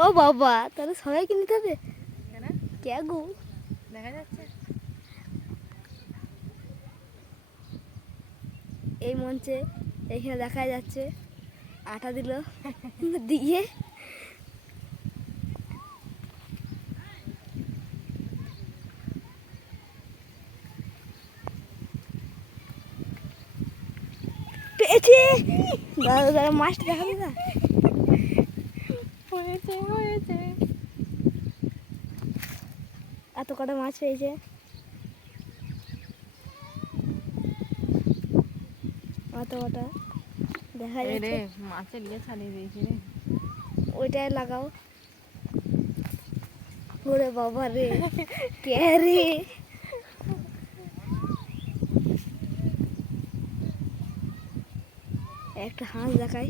ও বাবা, তাহলে সবাইকে নিতে হবে। কে গো দেখা যাচ্ছে এই মঞ্চে, এইখানে দেখা যাচ্ছে আটা দিল দিয়ে পেয়েছে। দাদা দাদা মাছটা দেখাবে না? হয়েছে হয়েছে এত কটা মাছ পেয়েছে। এত কটা দেখা এই রে যাচ্ছে। মাছের ইয়ে ছাড়িয়ে দিয়েছি রে ওইটাই লাগাও। ওরে বাবা রে, কে রে? একটা হাঁস দেখাই।